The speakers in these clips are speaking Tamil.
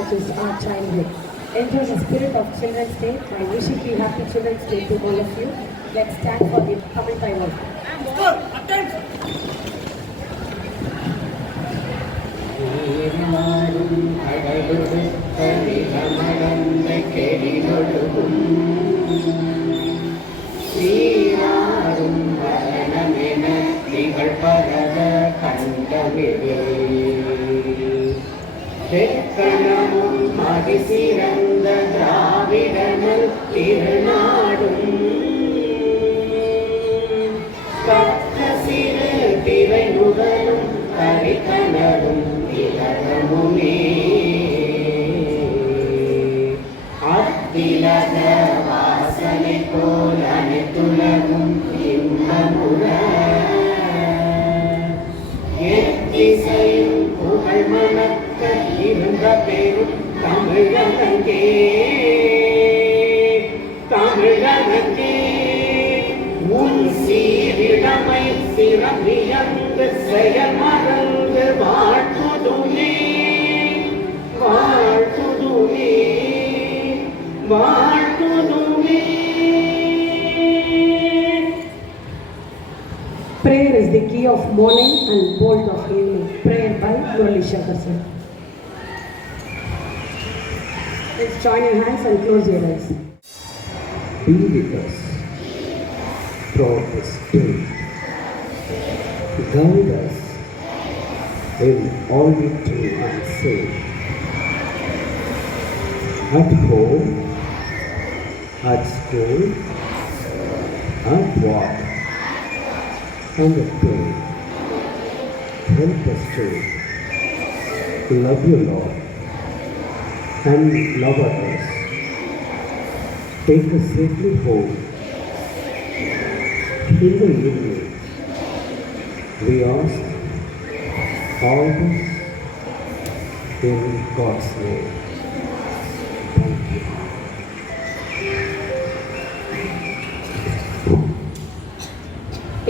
which is our childhood. Enjoy the spirit of Children's Day by wishing you happy Children's Day to all of you. Let's stand for the Tamil Taiwan. தெற்கணமும் அதிசிறந்த திராவிடமல் திருநாடும் கற்ற சிறு திரைமுகலும் கரிகணலும் திலகமுமே அத்திலக வாசனை போல் அனைத்துலகும் இன்பமுற எத்திசையும் புகழ் மணக்க இருந்த பெரும் தமிழகங்கே தமிழகங்கே உன் சீரிடமை சிறப்பியங்கு செயல் மறந்து வாழ்த்துதுமே வாழ்த்துதுமே வாழ்த்துதுமே. Prayer is the key of morning and bolt of evening. Prayer by Murali Shankar sir. Let's join your hands and close your eyes. Be with us throughout this day. Guide us in all we do and say. At home, at school, at work, and at play. Help us to love you, Lord, and love others. Take us safely home. In the evening, we ask all this in God's name. Thank you.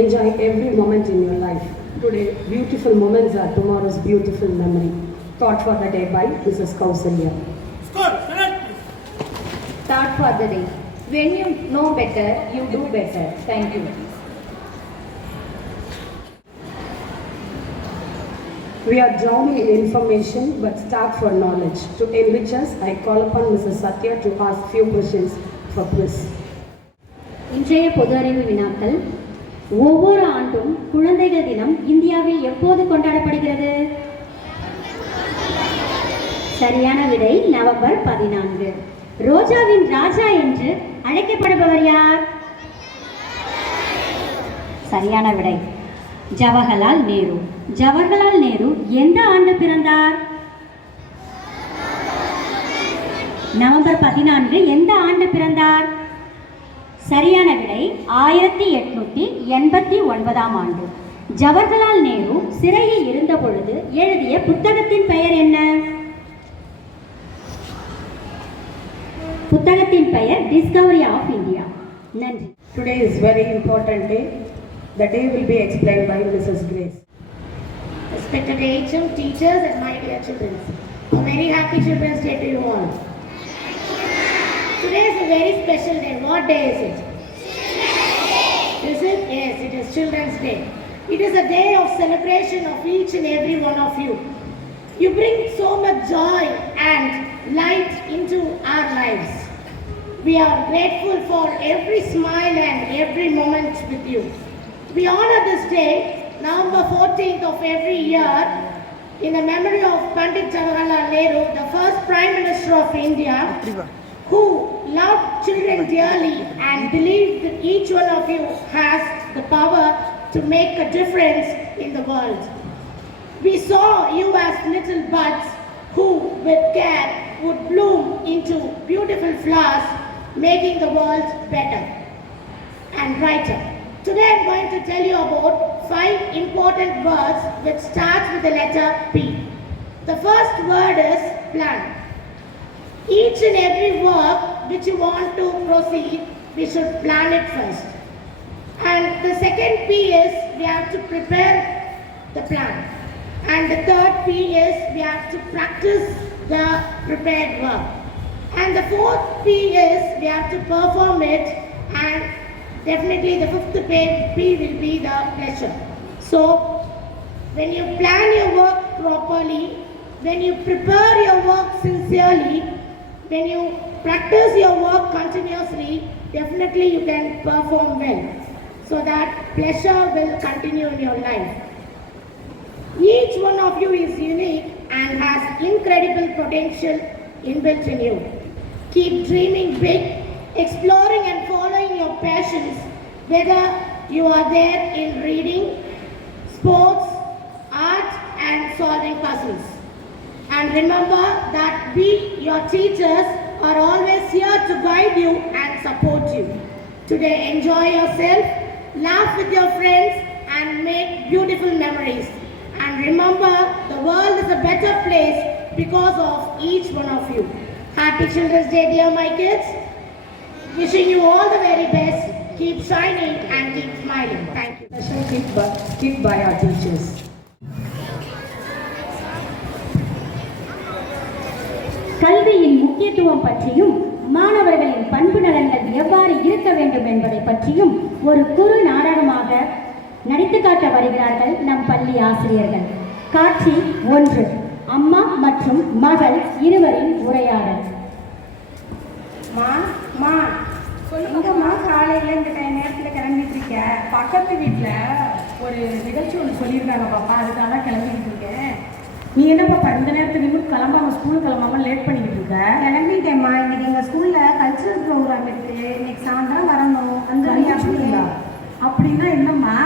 Enjoy every moment in your life. Today, beautiful moments are tomorrow's beautiful memory. Thought for the day by Mrs. Kausalya. Thought for the day. When you know better, you do better. Thank you. We are drowning in information but starved for knowledge. To enrich us, I call upon Mrs. Satya to ask few questions for quiz. இன்றைய பொது அறிவு வினாக்கள். ஒவ்வொரு ஆண்டும் குழந்தைகள் தினம் இந்தியாவில் எப்போது கொண்டாடப்படுகிறது? சரியான விடை நவம்பர் 14. ரோஜாவின் ராஜா என்று அழைக்கப்படுபவர் யார்? சரியான விடை ஜவஹர்லால் நேரு. ஜவஹர்லால் நேரு எந்த ஆண்டு பிறந்தார்? நவம்பர் 14 எந்த ஆண்டு பிறந்தார்? சரியான விடை 1889 ஆண்டு. ஜவஹர்லால் நேரு சிறையில் இருந்த பொழுது எழுதிய புத்தகத்தின் பெயர் என்ன? புத்தகத்தின் பெயர் டிஸ்கவரி ஆஃப் இந்தியா. நன்றி. Today is very important day. The day will be explained by Mrs. Grace. Respected HM, teachers and my dear children, a very happy Children's Day to you all. Today is a very special day. What day is it? Is it? Yes, it is Children's Day. It is a day of celebration of each and every one of you. You bring so much joy and light into our lives. We are grateful for every smile and every moment with you. We honor this day, November 14th of every year, in the memory of Pandit Jawaharlal Nehru, the first Prime Minister of India, who loved children dearly and believed that each one of you has the power to make a difference in the world. We saw you as little buds who, with care, would bloom into beautiful flowers, making the world better and brighter. Today I am going to tell you about 5 important words which start with the letter P. The first word is plan. Each and every work which you want to proceed, we should plan it first. And the second P is we have to prepare the plan. And the third P is we have to practice the prepared work. And the fourth P is we have to perform it, and definitely the fifth P will be the pleasure. So when you plan your work properly, when you prepare your work sincerely, when you practice your work continuously, definitely you can perform well. So that pleasure will continue in your life. Each one of you is unique and has incredible potential inbuilt in you. Keep dreaming big, exploring and following your passions, whether you are there in reading, sports, art and solving puzzles. And remember that we, your teachers, are always here to guide you and support you. Today enjoy yourself, laugh with your friends and make beautiful memories. And remember, the world is a better place because of each one of you. Happy Children's Day, dear my kids. Wishing you all the very best. Keep shining and keep smiling. Thank you. Special gift by our teachers. கல்வியின் முக்கியத்துவம் பற்றியும் மாணவர்களின் பண்பு நலன்கள் எவ்வாறு இருக்க வேண்டும் என்பதை பற்றியும் ஒரு குறு நாடகமாக நடித்து காட்ட வருகிறார்கள் நம் பள்ளி ஆசிரியர்கள். காட்சி 1. அம்மா மற்றும் மகள் இருவரின் உரையாடல். எங்கம்மா காலையில் இந்த நேரத்தில் கிளம்பிட்டு இருக்க? பக்கத்து வீட்டில் ஒரு நிகழ்ச்சி ஒன்று சொல்லியிருக்காங்க பாப்பா, அதுக்காக தான் கிளம்பிட்டு இருக்கேன். நீ என்ன பாப்பா இந்த நேரத்துக்கு இன்னும் கிளம்பாமல் ஸ்கூலுக்கு கிளம்பாமல் லேட் பண்ணிக்கிட்டு இருக்க? கிளம்பிட்டேம்மா. இன்னைக்கு எங்கள் ஸ்கூலில் கல்ச்சுரல் ப்ரோக்ராம் இருக்குது. இன்னைக்கு சாயந்தரம் வரணும். அந்த அப்படின்னா என்னம்மா?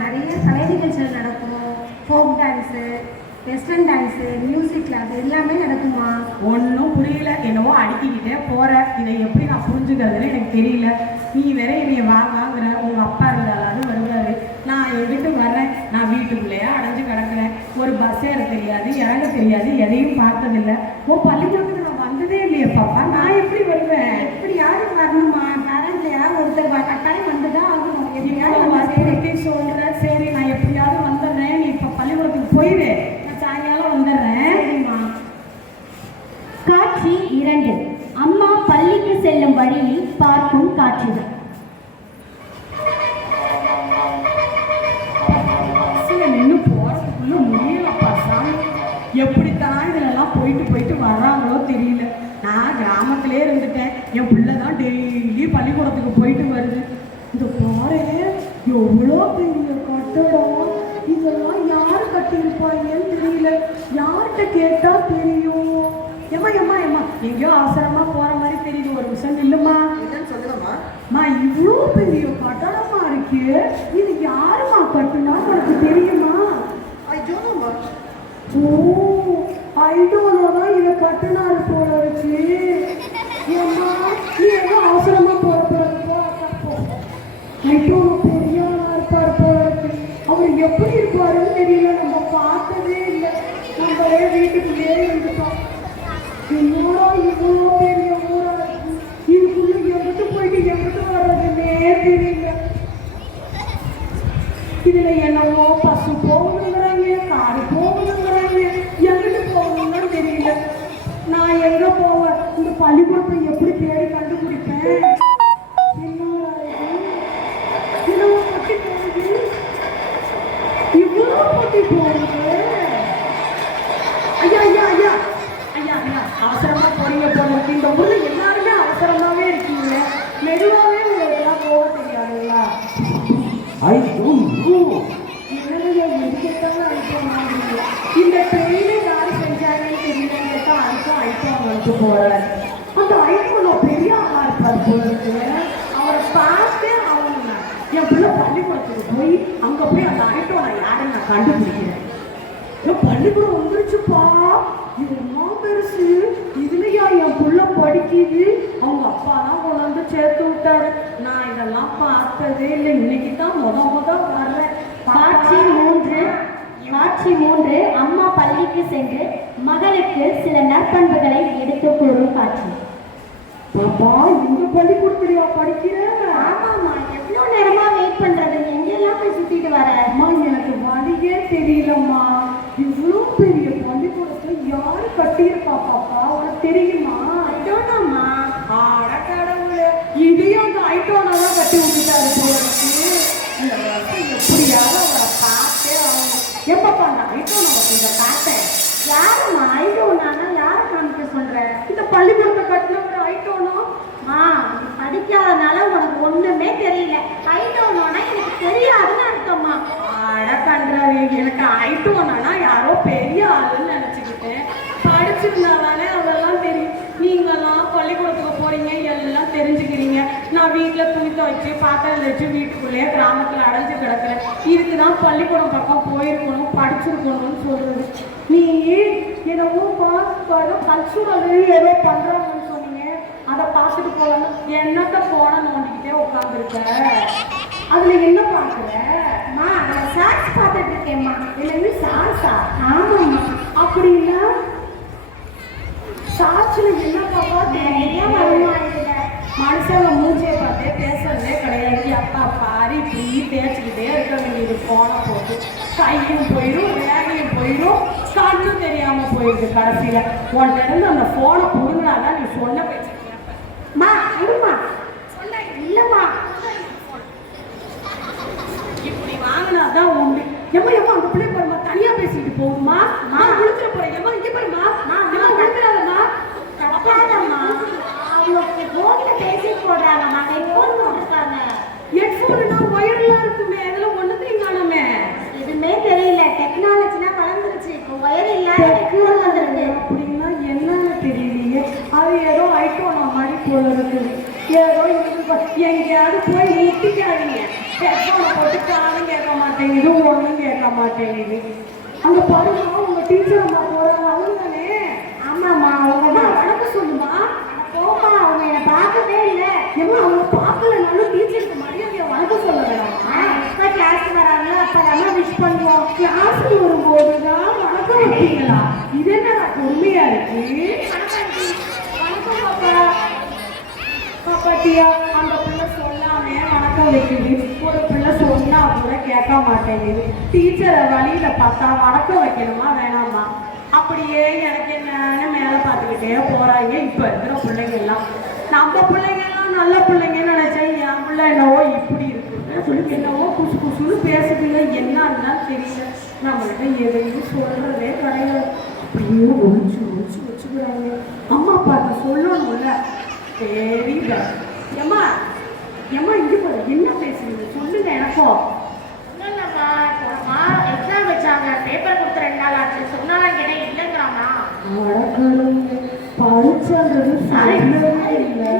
நிறைய கலை நிகழ்ச்சிகள் நடக்கும். Folk dance, western dance, music class எல்லாமே நடக்குமா? ஒன்றும் புரியல. என்னவோ அடிக்கிக்கிட்டே போகிற. இதை எப்படி நான் புரிஞ்சுக்கிறதுன்னு எனக்கு தெரியல. நீ வேற என்னைய வாங்குற. உங்கள் அப்பா இருந்தாலும் வருவார். நான் எங்கிட்ட வர்றேன். நான் வீட்டுக்குள்ளேயே அடைஞ்சு கிடக்குறேன். ஒரு பஸ் ஏற தெரியாது, இறங்க தெரியாது, எதையும் பார்த்ததில்லை. பள்ளிக்கூடத்துக்கு நான் வந்ததே இல்லையே பாப்பா. நான் எப்படி வருவேன்? எப்படியாவது வரணுமா? பேரண்ட்லையா ஒருத்தர் கட்டாயம் வந்து தான் ஆகணும். எப்படியாவது சொல்கிறேன். சரி, நான் எப்படியாவது வந்துடுறேன். நீ இப்போ பள்ளிக்கூடத்துக்கு போயிடு. நான் சாயங்காலம் வந்துடுறேன். சரிம்மா. காட்சி 2. அம்மா பள்ளிக்கு செல்லும் வழியில் பார்க்கும் காட்சிகள். நின்று போகிறதுக்குள்ள முடியலப்பா சாமி. எப்படித்தான் இதிலெல்லாம் போயிட்டு வர்றாங்களோ தெரியல. நான் கிராமத்திலே இருந்துட்டேன். என் பிள்ளை தான் டெய்லி பள்ளிக்கூடத்துக்கு போயிட்டு வருது. இந்த பாரு எவ்வளோ பெரிய கட்டடம். இதெல்லாம் யார் கட்டியிருப்பாங்கன்னு தெரியல. யார்கிட்ட கேட்டால் தெரியும். ஏம்மா எங்கேயோ அவசரமாக போகிற மாதிரி தெரியுது. ஒரு விஷயம் இல்லைம்மா. சொல்லுங்கம்மா. இவ்வளோ பெரிய கட்டடமா இருக்கு. இது யாருமா கட்டுனா உனக்கு தெரியுமா? ஓ, ஐடோலதான் இதை கட்டுனாரு போல இருக்கு. ஏம்மா நீ ஏதோ அவசரமா போறப்போ ஐடோல பெரிய ஆளா இருப்பாரு போல இருக்கு. அவர் எப்படி இருப்பாருன்னு தெரியல. நம்ம பார்த்ததே இல்லை. நம்மளே வீட்டுக்குள்ளேயே இருந்துட்டோம். என்னோட இவ்வளோ பெரிய ஊரா இருக்கு. இதுக்குள்ள எங்கிட்டு போயிட்டு எங்கிட்டு வர்றதுன்னே தெரியல. இதுல என்னவோ பசு போகணுங்கிறாங்க, காரு போகணுங்கிறாங்க. எங்கிட்டு போகணும்னு தெரியல. நான் எங்க போவேன்? இந்த பள்ளிக்கூடத்தை எப்படி தேடி கண்டுபிடிப்பேன்? என்னவோ கட்டி போகுது. இவ்வளோ கட்டி போகுது. ஐயா அவசரமா போறீங்க போல இருக்கு. இந்த ஊர்ல எல்லாருமே அவசரமாவே இருக்கீங்க. மெதுவாவே உங்களுக்கெல்லாம் போக தெரியாதுங்களா? இந்த ட்ரெயினை யாரு செஞ்சாங்கன்னு தெரியல. ஐஃபோன் வந்துட்டு போறேன். அந்த ஐஃபோன் பெரிய ஆளா இருப்பார் போல இருக்கு. அவரை பார்த்து அவங்க என் பிள்ளை பள்ளிக்கூடத்துக்கு போய் அங்க போய் அந்த ஐஃபோனை யாருன்னு நான் கண்டுபிடிக்கிறேன். பள்ளிக்கூடம் வந்துருச்சுப்பா. இது என்ன பெருசு. இதுலயா என் புள்ள படிக்குது. அவங்க அப்பா தான் கொண்டு வந்து சேர்த்து விட்டாரு. நான் இதெல்லாம் பார்த்ததே இல்லை. இன்னைக்கு தான் முத வர்றேன். காட்சி 3. அம்மா பள்ளிக்கு சென்று மகளுக்கு சில நற்பண்புகளை எடுத்து கூறும் காட்சி. பாப்பா இந்த பள்ளிக்கூடத்துலயா படிக்கிற? ஆமாம்மா. எவ்வளோ நேரமா வெயிட் பண்றது? எங்கெல்லாம் போய் சுத்திட்டு வர? அம்மா எனக்கு வழியே தெரியலம்மா. இவ்வளோ பெரிய பள்ளிக்கூடத்தை யாரு கட்டியிருக்கா பாப்பா, உனக்கு தெரியுமா? ஐடோனாமா. ஆட கடவுளே, இதையும் அந்த ஐட்டோனா தான் கட்டி விட்டுட்டாரு போறதுக்கு. இந்த வருஷம் எப்படியாவது அவரை பார்த்தே ஆகணும். எப்பப்பா அந்த ஐட்டோனாவை கொஞ்சம் பார்த்தேன். யாரும்மா ஐடோனானா? யாரை காமிக்க சொல்ற? இந்த பள்ளிக்கூடத்தை கட்டின ஒரு ஐட்டோனா. நீ படிக்காதனால உனக்கு ஒண்ணுமே தெரியல. ஐடோனா எனக்கு தெரியாதுன்னு அர்த்தம்மா. அட கன்றாவே, எனக்கு ஐட்டோனா யாரோ பெரிய ஆளுன்னு நினைச்சுக்கிட்டேன். படிச்சிருந்தாதானே அதெல்லாம் தெரியும். நீங்கெல்லாம் பள்ளிக்கூடத்துக்கு போறீங்க, எல்லாம் தெரிஞ்சுக்கிறீங்க. நான் வீட்டில் துணி துவைச்சு பாத்திரம் வச்சு வீட்டுக்குள்ளேயே கிராமத்தில் அடைஞ்சு கிடக்குறேன். இதுக்கு தான் பள்ளிக்கூடம் பக்கம் போயிருக்கணும், படிச்சிருக்கணும்னு சொல்றது. நீ என்னவோ கல்ச்சுரல் ஏதோ பண்றாங்கன்னு சொன்னீங்க, அதை பார்த்துட்டு போகலாம். என்னத்த போன நோண்டிக்கிட்டே உட்காந்துருக்க. அதுல என்ன பார்க்குற? அதில் ஷார்ட்ஸ் பார்த்துட்டு இருக்கேம்மா. என்னது ஷார்ட்ஸா? ஆமாம்மா. அப்படின்னா ஷார்ட்ஸ்ல என்ன பாப்பா நிறைய வருமா இதுல? மனுஷங்க மூஞ்சியை பார்த்தே பேசுறதே கிடையாது. அப்பா பாரு இப்படி தேய்ச்சிக்கிட்டே இருக்க வேண்டியது. போனை போட்டு கையும் போயிடும், வேலையும் போயிடும், கண்ணும் தெரியாம போயிடுது. கடைசியில உன்கிட்ட இருந்து அந்த போனை புடுங்கினாதான் நீ சொன்ன பேச்சு மா இருமா. இல்லம்மா, இப்படி வாங்கினாதான் உண்டு. எம்மா எம்மா அந்த பிள்ளை பாருமா தனியா பேசிட்டு போகுதுமா. நான் விழுத்துற போறேன். எம்மா இங்க பாருமா, விழுத்துறாதம்மா. கட்டாதம்மா. அவங்க போன்ல பேசி போடுறாங்கம்மா. ஹெட்ஃபோன் போட்டுருக்காங்க. ஹெட்ஃபோனுனா ஒயர்லாம் இருக்குமே, அதுல ஒண்ணுத்தையும் காணுமே. எதுவுமே தெரியல. டெக்னாலஜிலாம் வளர்ந்துருச்சு. இப்போ ஒயர் இல்லாத ஹெட்ஃபோன் வந்திருக்கு. அப்படின்னா என்னன்னு தெரியலையே. அது ஏதோ ஐட்டோனா மாதிரி போல இருக்குது. ஏதோ எங்கேயாவது போய் முட்டிக்காதீங்க. ஹெட்ஃபோனை போட்டு காலும் கேட்க மாட்டேங்குது, ஒன்றும் கேட்க மாட்டேங்குது. அந்த பாருமா உங்க டீச்சர் அம்மா போறாங்க, அவங்க தானே? ஆமாம்மா, அவங்க தான். வணக்கம் சொல்லுமா. போமா, அவங்க என்னை பார்க்கவே இல்லை. ஏமா அவங்க பார்க்கலனாலும் டீச்சருக்கு மரியாதையை வணக்கம் சொல்ல வேணாமா? எப்போ கிளாஸ் வராங்களோ அப்போ விஷ் பண்ணுவோம். கிளாஸுக்கு வரும்போது தான் வணக்கம் வைப்பீங்களா? இது என்ன உண்மையா இருக்கு? வணக்கம் பாப்பா. பாப்பாட்டியா அந்த பிள்ளை சொல்லாமே வணக்கம் வைக்குது. ஒரு பிள்ளை சொன்னா கூட கேட்க மாட்டேங்குது. டீச்சரை வழியில பார்த்தா வணக்கம் வைக்கணுமா வேணாமா? அப்படியே எனக்கு என்னன்னு மேலே பார்த்துக்கிட்டே போறாங்க இப்போ இருக்கிற பிள்ளைங்க எல்லாம். நம்ம பிள்ளைங்க எல்லாம் நல்ல பிள்ளைங்கன்னு நினைச்சேன். என் பிள்ளை என்னவோ இப்படி இருக்குன்னு சொல்லி என்னவோ குசு குசுன்னு பேசுதுங்க. என்னன்னா தெரியல. நம்மள்கிட்ட எதையும் சொல்றதே கிடையாது. அப்படியே ஒழிச்சு ஒழிச்சு வச்சுக்கிறாங்க. அம்மா அப்பாவுக்கு சொல்லணும்ல, தெரியல. ஏம்மா ஏம்மா இங்கே போற, என்ன பேசுறீங்க சொல்லுங்க எனக்கும். இல்லைம்மா, எக்ஸாம் வச்சாங்க, பேப்பர் கொடுத்து 2 நாள் ஆச்சு. சொன்னாலும் கேட்டேன், இல்லைங்கிறாமா. படிச்சது சொல்லவே இல்லை.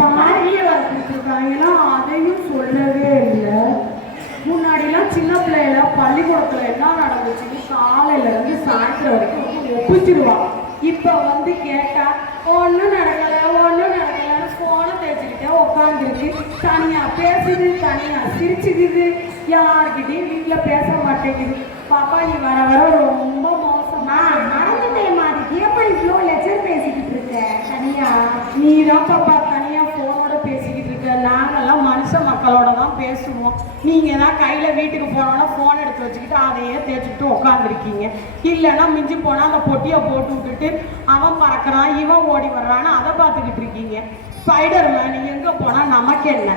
பாரிய கொடுத்துருக்காங்கன்னா அதையும் சொல்லவே இல்லை. முன்னாடிலாம் சின்ன பிள்ளைல பள்ளிக்கூடத்துல என்ன நடந்துச்சுன்னு காலையில இருந்து சாயந்தரம் வரைக்கும் ஒப்பிச்சிருவான். இப்ப வந்து கேட்டா ஒன்றும் நடக்கலை, ஒன்றும் நடக்கலைன்னு போனை தேய்ச்சிக்கிட்டே உட்காந்துருக்கு. தனியா பேசுது, தனியா சிரிச்சுக்குது, யாருக்கிட்டையும் வீட்டில் பேச மாட்டேங்குது. பாப்பா நீ வர வர ரொம்ப மோசமா. மறந்துட்டேன் மாதிரி. எப்போ இவ்வளோ லெக்சர் பேசிக்கிட்டு இருக்க தனியா? நீ தான் பாப்பா தனியா போனோட பேசிக்கிட்டு இருக்க. நாங்கெல்லாம் மனுஷ மக்களோட தான் பேசுவோம். நீங்க தான் கையில வீட்டுக்கு போனோன்னா போன் எடுத்து வச்சுக்கிட்டு அதையே தேய்ச்சிக்கிட்டு உட்காந்துருக்கீங்க. இல்லைன்னா மிஞ்சி போனா அந்த பொட்டியை போட்டு விட்டுட்டு அவன் பறக்கிறான், இவன் ஓடி வர்றான்னு அதை பார்த்துக்கிட்டு இருக்கீங்க. ஸ்பைடர் மேன் எங்க போனா நமக்கு என்ன?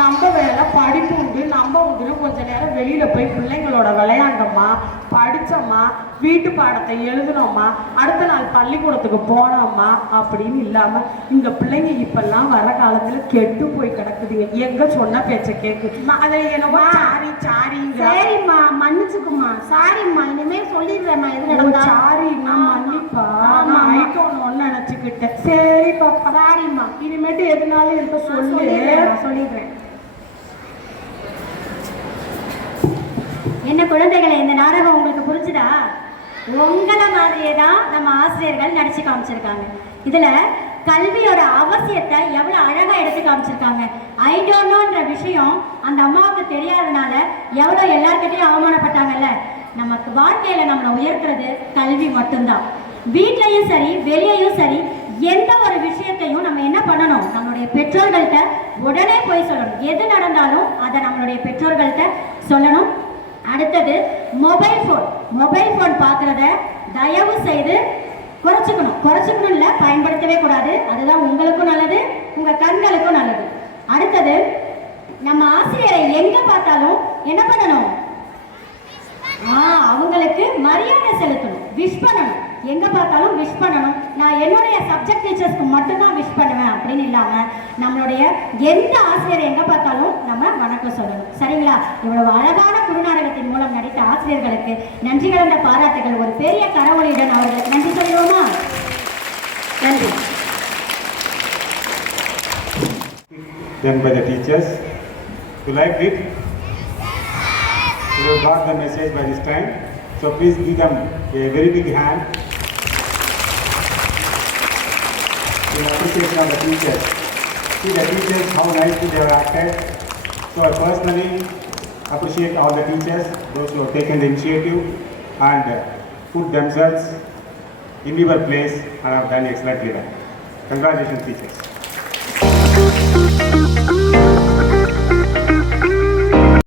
நம்ம வேலை படிப்பு உண்டு, நம்ம உண்டுன்னு கொஞ்ச நேரம் வெளியில போய் பிள்ளைங்களோட விளையாண்டோமா, படித்தோமா, வீட்டு பாடத்தை எழுதுனோமா, அடுத்த நாள் பள்ளிக்கூடத்துக்கு போனோமா அப்படின்னு இல்லாம இந்த பிள்ளைங்க இப்பெல்லாம் வர காலத்துல கெட்டு போய் கிடக்குதுங்க. எங்க சொன்ன பேச்ச கேக்குது. அதை என்னவோ சாரி சாரிங்க. சரிம்மா, மன்னிச்சுக்குமா. சாரிம்மா, இனிமே சொல்லிடுறேம்மா. எது நடந்தா சாரின்னா மன்னிப்பா. நான் ஐட்டோன்னு நினைச்சுக்கிட்டேன். சரி பாப்பா, சாரிம்மா. இனிமேட்டு எதுனாலும் இருக்க சொல்லிடுறேன். என்ன குழந்தைகளை, இந்த நாடகம் உங்களுக்கு புரிஞ்சுதா? உங்களை மாதிரியே தான் நம்ம ஆசிரியர்கள் நடிச்சு காமிச்சிருக்காங்க. இதுல கல்வியோட அவசியத்தை எவ்வளவு அழகா எடுத்து காமிச்சிருக்காங்க. ஐ டோன்ட் நோன்ற விஷயம் அந்த அம்மாவுக்கு தெரியாதனால எவ்வளவு எல்லார்கிட்டையும் அவமானப்பட்டாங்கல்ல. நமக்கு வாழ்க்கையில நம்மளை உயர்த்துறது கல்வி மட்டும்தான். வீட்லையும் சரி வெளியையும் சரி எந்த ஒரு விஷயத்தையும் நம்ம என்ன பண்ணணும், நம்மளுடைய பெற்றோர்கள்ட்ட உடனே போய் சொல்லணும். எது நடந்தாலும் அதை நம்மளுடைய பெற்றோர்கள்ட்ட சொல்லணும். அடுத்தது மொபைல் ஃபோன் பார்க்குறத தயவு செய்து குறைச்சிக்கணும் இல்லை, பயன்படுத்தவே கூடாது. அதுதான் உங்களுக்கும் நல்லது, உங்கள் கண்களுக்கும் நல்லது. அடுத்தது நம்ம ஆசிரியரை எங்கே பார்த்தாலும் என்ன பண்ணணும்? அவங்களுக்கு மரியாதை செலுத்தணும், விஷ் பண்ணணும். எங்கே பார்த்தாலும் விஷ் பண்ணணும். நான் என்னுடைய சப்ஜெக்ட் டீச்சர்ஸ்க்கு மட்டும்தான் விஷ் பண்ணுவேன் அப்படின்னு இல்லாமல் நம்மளுடைய எந்த ஆசிரியரை எங்கே பார்த்தாலும் நம்ம வணக்கம் சொல்லணும். சரிங்களா? இவ்வளவு அழகான குறுநாடகத்தின் மூலம் நடித்த ஆசிரியர்களுக்கு நன்றி கலந்த பாராட்டுகள். ஒரு பெரிய கரவொலியுடன் அவர்களுக்கு நன்றி சொல்லுவோமா? நன்றி. Done by the teachers. You liked it? You got the message by this time. So please give them a very big hand in appreciation of the teachers. See the teachers, how nicely they have acted. So I personally appreciate all the teachers, those who have taken the initiative and put themselves in your place and have done excellently well. Congratulations, teachers.